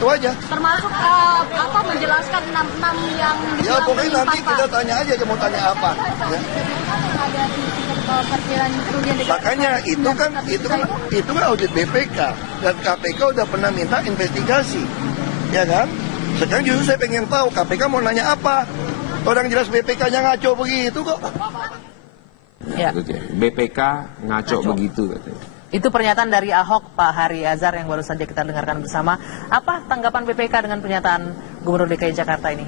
Itu aja. Termasuk apa menjelaskan 6 yang Ya pokoknya nanti kita tanya aja, mau tanya apa. Ya. Makanya itu kan audit BPK dan KPK udah pernah minta investigasi, ya kan? Sekarang justru saya pengen tahu KPK mau nanya apa. Orang jelas BPK-nya ngaco begitu kok. Ya. BPK ngaco begitu katanya. Itu pernyataan dari Ahok, Pak Hari Azhar, yang baru saja kita dengarkan bersama. Apa tanggapan BPK dengan pernyataan Gubernur DKI Jakarta ini?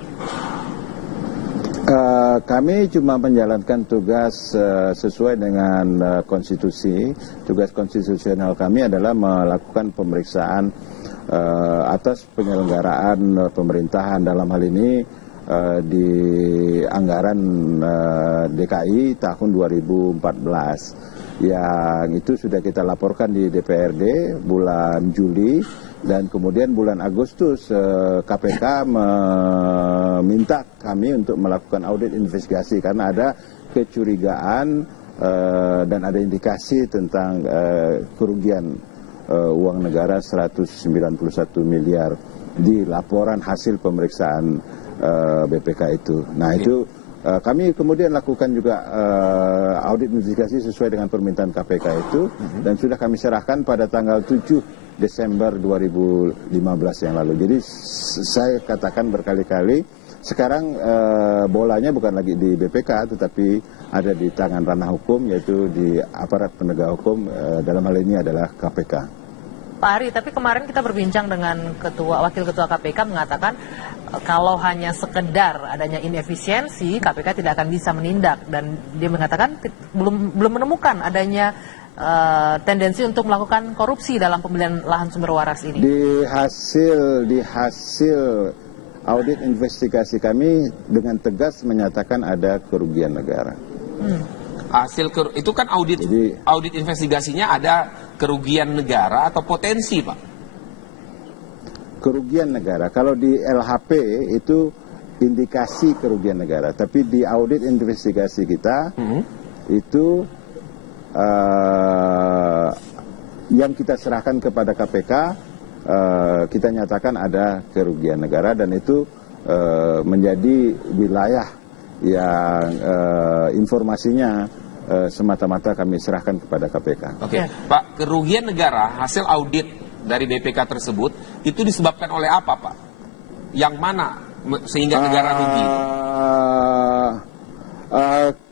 Kami cuma menjalankan tugas sesuai dengan konstitusi. Tugas konstitusional kami adalah melakukan pemeriksaan atas penyelenggaraan pemerintahan, dalam hal ini di anggaran DKI tahun 2014. Yang itu sudah kita laporkan di DPRD bulan Juli, dan kemudian bulan Agustus KPK meminta kami untuk melakukan audit investigasi karena ada kecurigaan dan ada indikasi tentang kerugian uang negara 191 miliar di laporan hasil pemeriksaan BPK itu. Nah itu kami kemudian lakukan juga audit investigasi sesuai dengan permintaan KPK itu, dan sudah kami serahkan pada tanggal 7 Desember 2015 yang lalu. Jadi saya katakan berkali-kali, sekarang bolanya bukan lagi di BPK tetapi ada di tangan ranah hukum, yaitu di aparat penegak hukum, dalam hal ini adalah KPK. Pak Hari, tapi kemarin kita berbincang dengan Wakil Ketua KPK mengatakan kalau hanya sekedar adanya inefisiensi, KPK tidak akan bisa menindak, dan dia mengatakan belum menemukan adanya tendensi untuk melakukan korupsi dalam pembelian lahan sumber waras ini. Di hasil audit investigasi kami dengan tegas menyatakan ada kerugian negara. Itu kan audit investigasinya ada kerugian negara atau potensi, Pak? Kerugian negara. Kalau di LHP itu indikasi kerugian negara, tapi di audit investigasi kita itu yang kita serahkan kepada KPK, kita nyatakan ada kerugian negara, dan itu menjadi wilayah yang informasinya semata-mata kami serahkan kepada KPK. Oke, Pak, kerugian negara hasil audit dari BPK tersebut itu disebabkan oleh apa, Pak? Yang mana sehingga negara rugi?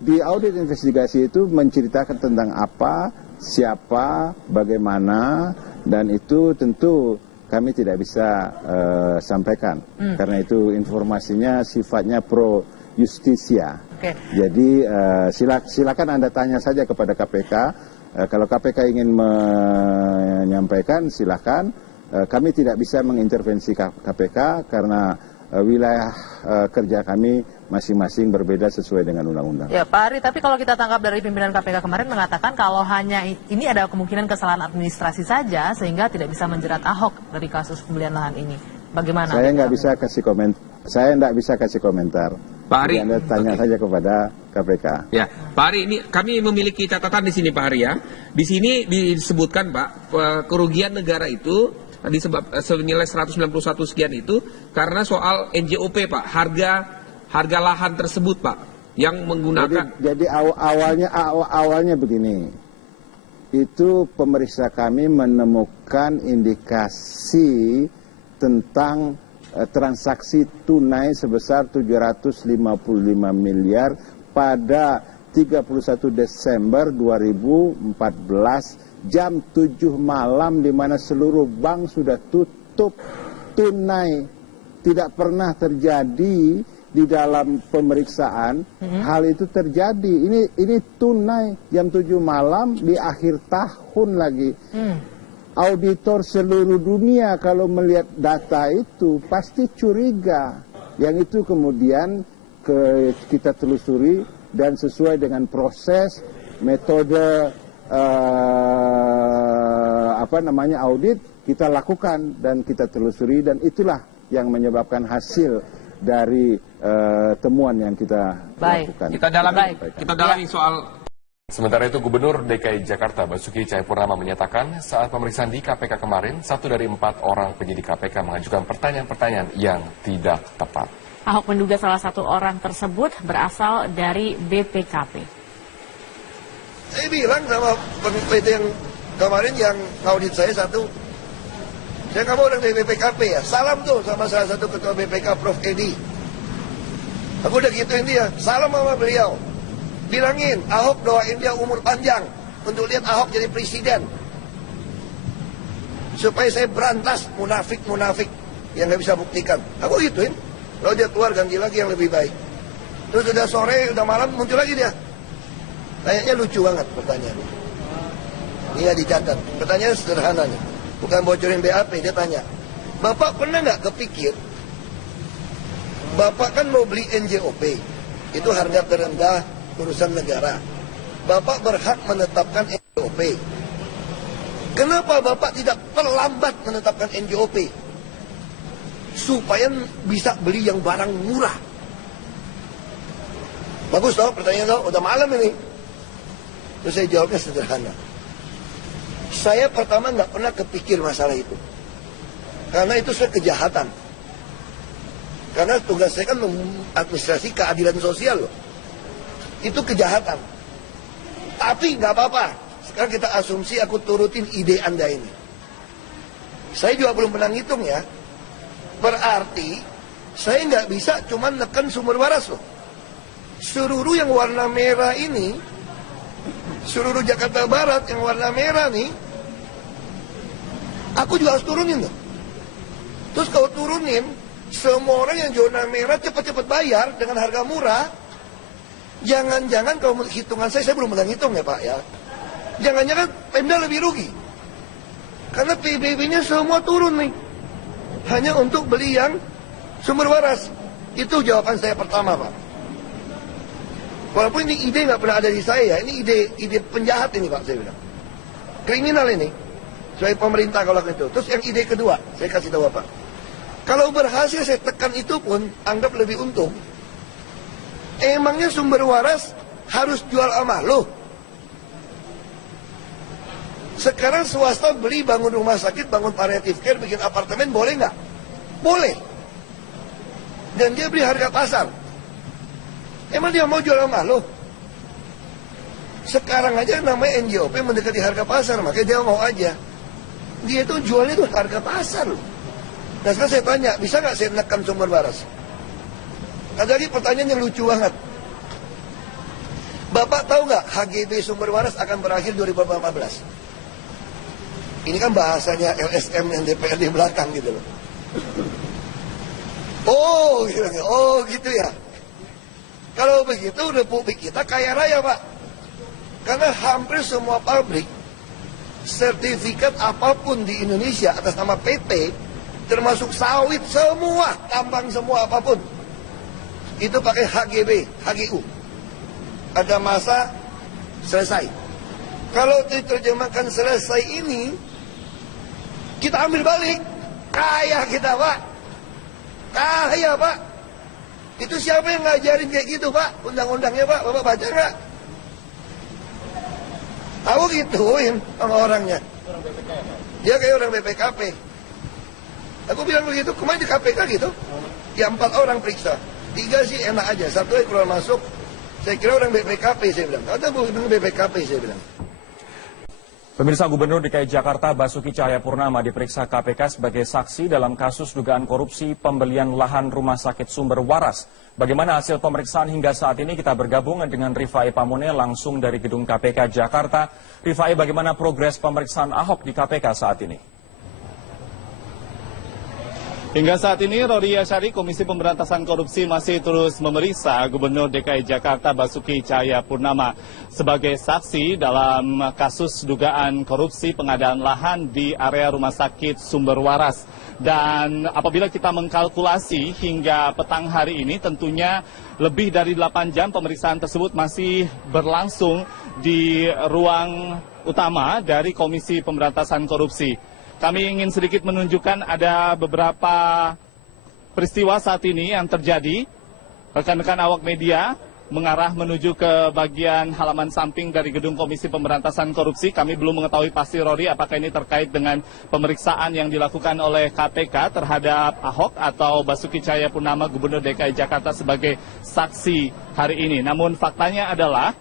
Di audit investigasi itu menceritakan tentang apa, siapa, bagaimana, dan itu tentu kami tidak bisa sampaikan karena itu informasinya sifatnya pro justisia. Jadi silakan Anda tanya saja kepada KPK. Kalau KPK ingin menyampaikan, silakan. Kami tidak bisa mengintervensi KPK karena wilayah kerja kami masing-masing berbeda sesuai dengan undang-undang. Ya, Pak Ari, tapi kalau kita tangkap dari pimpinan KPK kemarin mengatakan kalau hanya ini ada kemungkinan kesalahan administrasi saja sehingga tidak bisa menjerat Ahok dari kasus pembelian lahan ini. Bagaimana? Saya nggak bisa kasih komentar. Saya nggak bisa kasih komentar. Pak Ari, Anda tanya saja kepada KPK. Ya, Pak Ari, ini kami memiliki catatan di sini, Pak Ari ya. Di sini disebutkan, Pak, kerugian negara itu senilai 191 sekian itu karena soal NJOP, Pak, harga lahan tersebut, Pak, yang menggunakan. Jadi awalnya begini. Itu pemeriksa kami menemukan indikasi tentang transaksi tunai sebesar 755 miliar pada 31 Desember 2014 jam 7 malam, di mana seluruh bank sudah tutup tunai. Tidak pernah terjadi di dalam pemeriksaan hal itu terjadi. Ini tunai jam 7 malam di akhir tahun lagi. Auditor seluruh dunia kalau melihat data itu pasti curiga. Yang itu kemudian kita telusuri, dan sesuai dengan proses metode audit kita lakukan dan kita telusuri, dan itulah yang menyebabkan hasil dari temuan yang kita lakukan. Kita dalami soal Sementara itu, Gubernur DKI Jakarta Basuki Cahayapurnama menyatakan saat pemeriksaan di KPK kemarin, 1 dari 4 orang penyidik KPK mengajukan pertanyaan-pertanyaan yang tidak tepat. Ahok menduga salah satu orang tersebut berasal dari BPKP. Saya bilang sama PT yang kemarin yang audit saya satu, saya nggak mau orang dari BPKP ya. Salam tuh sama salah satu ketua BPK Prof. Edi. Aku udah gituin dia, salam sama beliau. Bilangin, Ahok doain dia umur panjang untuk lihat Ahok jadi presiden. Supaya saya berantas munafik-munafik yang nggak bisa buktikan. Aku gituin. Lalu dia keluar ganti lagi yang lebih baik. Terus udah sore, udah malam muncul lagi dia. Kayaknya lucu banget pertanyaannya. Ini ya dicatat. Pertanyaan sederhana nih. Bukan bocorin BAP, dia tanya. Bapak pernah nggak kepikir, Bapak kan mau beli NJOP. Itu harga terendah urusan negara. Bapak berhak menetapkan NJOP. Kenapa Bapak tidak terlambat menetapkan NJOP? Supaya bisa beli yang barang murah. Bagus toh pertanyaan toh, udah malam ini. Terus saya jawabnya sederhana. Saya pertama nggak pernah kepikir masalah itu. Karena itu sudah kejahatan. Karena tugas saya kan administrasi keadilan sosial loh. Itu kejahatan. Tapi nggak apa-apa. Sekarang kita asumsi aku turutin ide Anda ini. Saya juga belum pernah ngitung ya. Berarti saya nggak bisa cuma neken sumber waras loh. Seluruh yang warna merah ini, seluruh Jakarta Barat yang warna merah nih, aku juga harus turunin loh. Terus kalau turunin, semua orang yang zona merah cepat-cepat bayar dengan harga murah. Jangan-jangan kalau hitungan saya belum pernah hitung ya Pak ya. Jangan-jangan Pemda lebih rugi. Karena PBB-nya semua turun nih. Hanya untuk beli yang sumber waras. Itu jawaban saya pertama Pak. Walaupun ini ide nggak pernah ada di saya ya. Ini ide penjahat ini Pak saya bilang. Kriminal ini. Sebagai pemerintah kalau itu. Terus yang ide kedua, saya kasih tahu Pak. Kalau berhasil saya tekan itu pun anggap lebih untung. Emangnya sumber waras harus jual sama lo? Sekarang swasta beli bangun rumah sakit, bangun palliative care, bikin apartemen, boleh nggak? Boleh. Dan dia beli harga pasar. Emang dia mau jual sama lo? Sekarang aja namanya NJOP mendekati harga pasar, makanya dia mau aja. Dia itu jualnya itu harga pasar loh. Nah sekarang saya tanya, bisa nggak saya menekan sumber waras? Ada lagi pertanyaan yang lucu banget. Bapak tahu nggak HGB sumber waras akan berakhir 2014? Ini kan bahasanya LSM yang DPR di belakang gitu loh. Oh gitu ya. Kalau begitu Republik kita kaya raya Pak. Karena hampir semua pabrik, sertifikat apapun di Indonesia atas nama PT, termasuk sawit semua, tambang semua apapun, itu pakai HGB, HGU. Ada masa selesai. Kalau diterjemahkan selesai ini, kita ambil balik. Kaya kita Pak. Kaya Pak. Itu siapa yang ngajarin kayak gitu Pak? Undang-undangnya Pak, Bapak baca nggak? Aku gituin sama orangnya. Dia kayak orang BPKP. Aku bilang begitu, kemarin di KPK gitu. Ya 4 orang periksa. 3 sih enak aja, 1 keluar masuk. Saya kira orang BPKP saya bilang. Ada bukan BPKP saya bilang. Pemirsa, Gubernur DKI Jakarta Basuki Cahayapurnama diperiksa KPK sebagai saksi dalam kasus dugaan korupsi pembelian lahan rumah sakit Sumber Waras. Bagaimana hasil pemeriksaan hingga saat ini? Kita bergabung dengan Rifai Pamone langsung dari gedung KPK Jakarta. Rifai, bagaimana progres pemeriksaan Ahok di KPK saat ini? Hingga saat ini, Rory Asyari, Komisi Pemberantasan Korupsi masih terus memeriksa Gubernur DKI Jakarta Basuki Cahayapurnama sebagai saksi dalam kasus dugaan korupsi pengadaan lahan di area Rumah Sakit Sumber Waras. Dan apabila kita mengkalkulasi hingga petang hari ini, tentunya lebih dari 8 jam pemeriksaan tersebut masih berlangsung di ruang utama dari Komisi Pemberantasan Korupsi. Kami ingin sedikit menunjukkan ada beberapa peristiwa saat ini yang terjadi. Rekan-rekan awak media mengarah menuju ke bagian halaman samping dari gedung Komisi Pemberantasan Korupsi. Kami belum mengetahui pasti, Rory, apakah ini terkait dengan pemeriksaan yang dilakukan oleh KPK terhadap Ahok atau Basuki Cahayapurnama, Gubernur DKI Jakarta, sebagai saksi hari ini. Namun faktanya adalah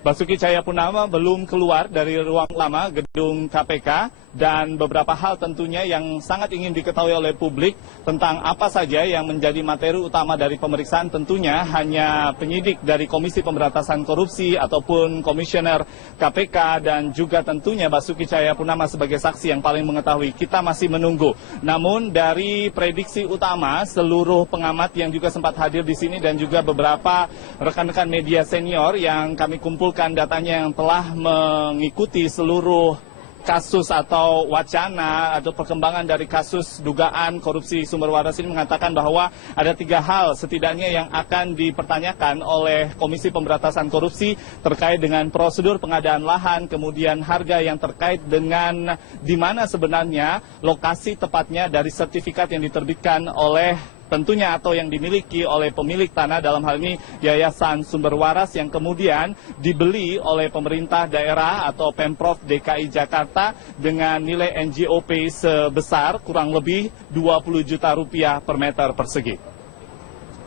Basuki Cahayapurnama belum keluar dari ruang lama gedung KPK, dan beberapa hal tentunya yang sangat ingin diketahui oleh publik tentang apa saja yang menjadi materi utama dari pemeriksaan tentunya hanya penyidik dari Komisi Pemberantasan Korupsi ataupun Komisioner KPK dan juga tentunya Basuki Cahayapurnama sebagai saksi yang paling mengetahui. Kita masih menunggu. Namun dari prediksi utama seluruh pengamat yang juga sempat hadir di sini dan juga beberapa rekan-rekan media senior yang kami kumpulkan datanya yang telah mengikuti seluruh kasus atau wacana atau perkembangan dari kasus dugaan korupsi sumber waras ini mengatakan bahwa ada 3 hal setidaknya yang akan dipertanyakan oleh Komisi Pemberantasan Korupsi terkait dengan prosedur pengadaan lahan, kemudian harga yang terkait dengan di mana sebenarnya lokasi tepatnya dari sertifikat yang diterbitkan oleh tentunya atau yang dimiliki oleh pemilik tanah, dalam hal ini Yayasan Sumber Waras, yang kemudian dibeli oleh pemerintah daerah atau Pemprov DKI Jakarta dengan nilai NJOP sebesar kurang lebih 20 juta rupiah per meter persegi.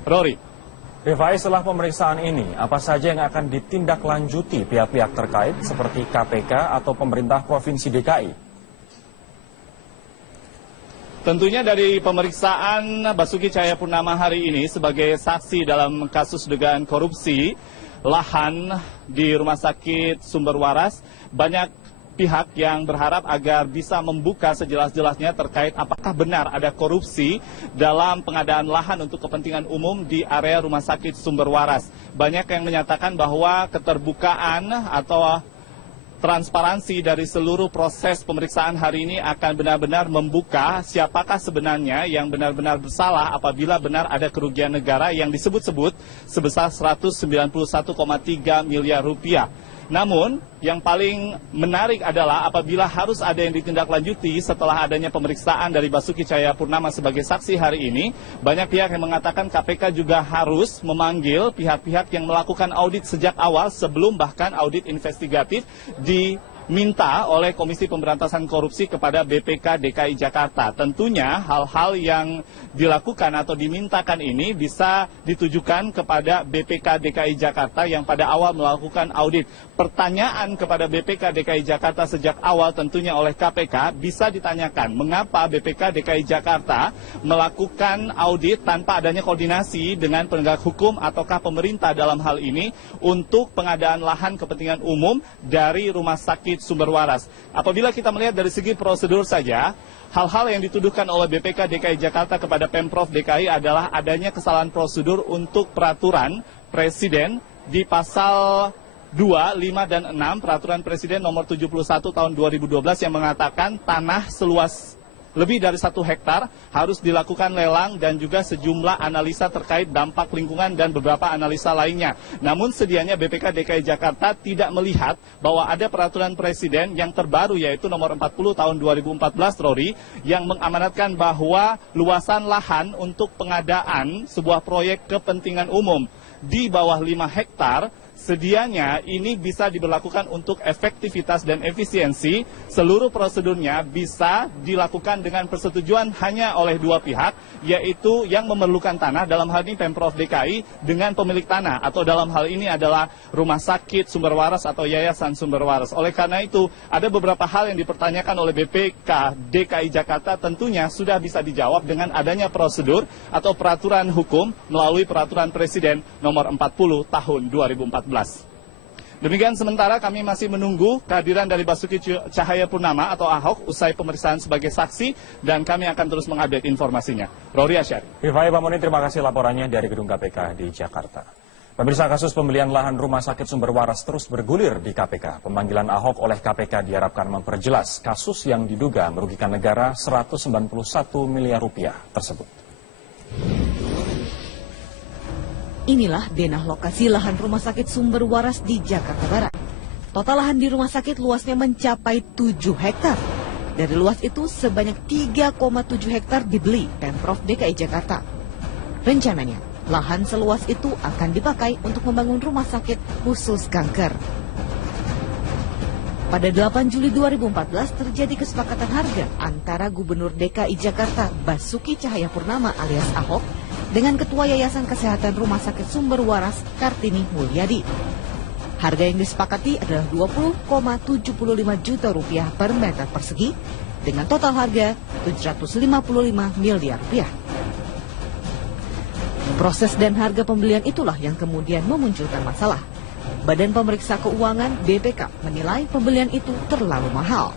Rory. Rifai, setelah pemeriksaan ini, apa saja yang akan ditindaklanjuti pihak-pihak terkait seperti KPK atau pemerintah Provinsi DKI? Tentunya dari pemeriksaan Basuki Cahayapurnama hari ini sebagai saksi dalam kasus dugaan korupsi lahan di Rumah Sakit Sumber Waras, banyak pihak yang berharap agar bisa membuka sejelas-jelasnya terkait apakah benar ada korupsi dalam pengadaan lahan untuk kepentingan umum di area Rumah Sakit Sumber Waras. Banyak yang menyatakan bahwa keterbukaan atau transparansi dari seluruh proses pemeriksaan hari ini akan benar-benar membuka siapakah sebenarnya yang benar-benar bersalah apabila benar ada kerugian negara yang disebut-sebut sebesar 191,3 miliar rupiah. Namun, yang paling menarik adalah apabila harus ada yang ditindaklanjuti setelah adanya pemeriksaan dari Basuki Cahayapurnama sebagai saksi hari ini, banyak pihak yang mengatakan KPK juga harus memanggil pihak-pihak yang melakukan audit sejak awal sebelum bahkan audit investigatif diminta oleh Komisi Pemberantasan Korupsi kepada BPK DKI Jakarta. Tentunya hal-hal yang dilakukan atau dimintakan ini bisa ditujukan kepada BPK DKI Jakarta yang pada awal melakukan audit. Pertanyaan kepada BPK DKI Jakarta sejak awal tentunya oleh KPK bisa ditanyakan mengapa BPK DKI Jakarta melakukan audit tanpa adanya koordinasi dengan penegak hukum ataukah pemerintah dalam hal ini untuk pengadaan lahan kepentingan umum dari Rumah Sakit Sumber Waras. Apabila kita melihat dari segi prosedur saja, hal-hal yang dituduhkan oleh BPK DKI Jakarta kepada Pemprov DKI adalah adanya kesalahan prosedur untuk peraturan Presiden di pasal 2, 5, dan 6 Peraturan Presiden nomor 71 tahun 2012 yang mengatakan tanah seluas lebih dari 1 hektar harus dilakukan lelang dan juga sejumlah analisa terkait dampak lingkungan dan beberapa analisa lainnya. Namun sedianya BPK DKI Jakarta tidak melihat bahwa ada peraturan presiden yang terbaru yaitu nomor 40 tahun 2014 Rory yang mengamanatkan bahwa luasan lahan untuk pengadaan sebuah proyek kepentingan umum di bawah 5 hektar sedianya ini bisa diberlakukan untuk efektivitas dan efisiensi. Seluruh prosedurnya bisa dilakukan dengan persetujuan hanya oleh 2 pihak, yaitu yang memerlukan tanah, dalam hal ini Pemprov DKI, dengan pemilik tanah, atau dalam hal ini adalah Rumah Sakit Sumber Waras atau Yayasan Sumber Waras. Oleh karena itu, ada beberapa hal yang dipertanyakan oleh BPK DKI Jakarta tentunya sudah bisa dijawab dengan adanya prosedur atau peraturan hukum melalui Peraturan Presiden nomor 40 tahun 2014. Demikian sementara kami masih menunggu kehadiran dari Basuki Cahayapurnama atau Ahok usai pemeriksaan sebagai saksi dan kami akan terus mengupdate informasinya. Rory Asyari. Rifai Bamuni, terima kasih laporannya dari Gedung KPK di Jakarta. Pemirsa, kasus pembelian lahan Rumah Sakit Sumber Waras terus bergulir di KPK. Pemanggilan Ahok oleh KPK diharapkan memperjelas kasus yang diduga merugikan negara 191 miliar rupiah tersebut. Inilah denah lokasi lahan Rumah Sakit Sumber Waras di Jakarta Barat. Total lahan di rumah sakit luasnya mencapai 7 hektar. Dari luas itu sebanyak 3,7 hektar dibeli Pemprov DKI Jakarta. Rencananya, lahan seluas itu akan dipakai untuk membangun rumah sakit khusus kanker. Pada 8 Juli 2014 terjadi kesepakatan harga antara Gubernur DKI Jakarta Basuki Cahayapurnama alias Ahok dengan Ketua Yayasan Kesehatan Rumah Sakit Sumber Waras Kartini Mulyadi. Harga yang disepakati adalah 20,75 juta rupiah per meter persegi dengan total harga 755 miliar rupiah. Proses dan harga pembelian itulah yang kemudian memunculkan masalah. Badan Pemeriksa Keuangan BPK menilai pembelian itu terlalu mahal.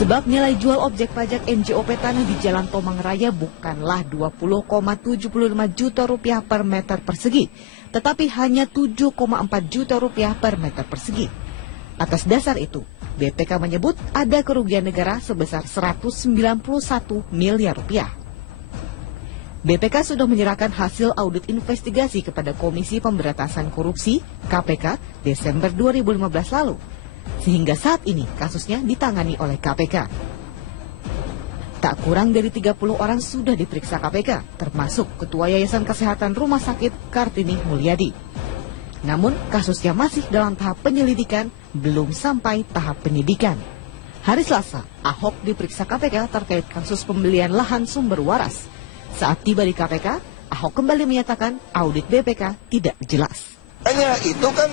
Sebab nilai jual objek pajak NJOP tanah di Jalan Tomang Raya bukanlah 20,75 juta rupiah per meter persegi, tetapi hanya 7,4 juta rupiah per meter persegi. Atas dasar itu, BPK menyebut ada kerugian negara sebesar 191 miliar rupiah. BPK sudah menyerahkan hasil audit investigasi kepada Komisi Pemberantasan Korupsi (KPK) Desember 2015 lalu. Sehingga saat ini kasusnya ditangani oleh KPK. Tak kurang dari 30 orang sudah diperiksa KPK, termasuk Ketua Yayasan Kesehatan Rumah Sakit Kartini Mulyadi. Namun kasusnya masih dalam tahap penyelidikan, belum sampai tahap penyidikan. Hari Selasa, Ahok diperiksa KPK terkait kasus pembelian lahan sumber waras. Saat tiba di KPK, Ahok kembali menyatakan audit BPK tidak jelas. Hanya itu kan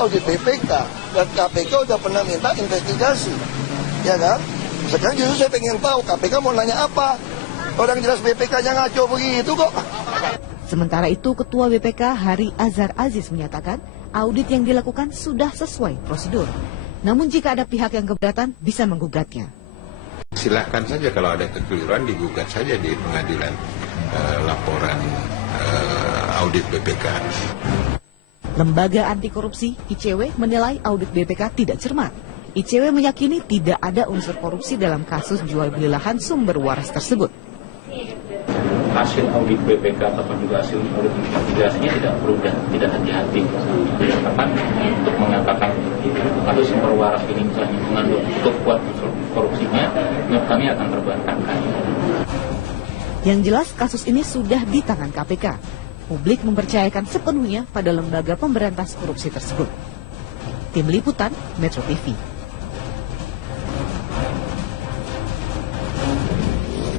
audit BPK dan KPK udah pernah minta investigasi, ya kan? Sekarang justru saya pengen tahu KPK mau nanya apa? Orang jelas BPK-nya ngaco begitu kok. Sementara itu, Ketua BPK Hari Azhar Aziz menyatakan audit yang dilakukan sudah sesuai prosedur. Namun jika ada pihak yang keberatan, bisa menggugatnya. Silahkan saja kalau ada kekeliruan digugat saja di pengadilan laporan audit BPK. Lembaga Anti Korupsi ICW menilai audit BPK tidak cermat. ICW meyakini tidak ada unsur korupsi dalam kasus jual beli lahan sumber waras tersebut. Hasil audit BPK ataupun juga hasil audit investigasinya tidak berubah, tidak hati-hati. Dikatakan untuk mengatakan kasus sumber waras ini misalnya mengandung cukup kuat unsur korupsinya, menurut kami akan terbantahkan. Yang jelas kasus ini sudah di tangan KPK. Publik mempercayakan sepenuhnya pada lembaga pemberantas korupsi tersebut. Tim Liputan Metro TV.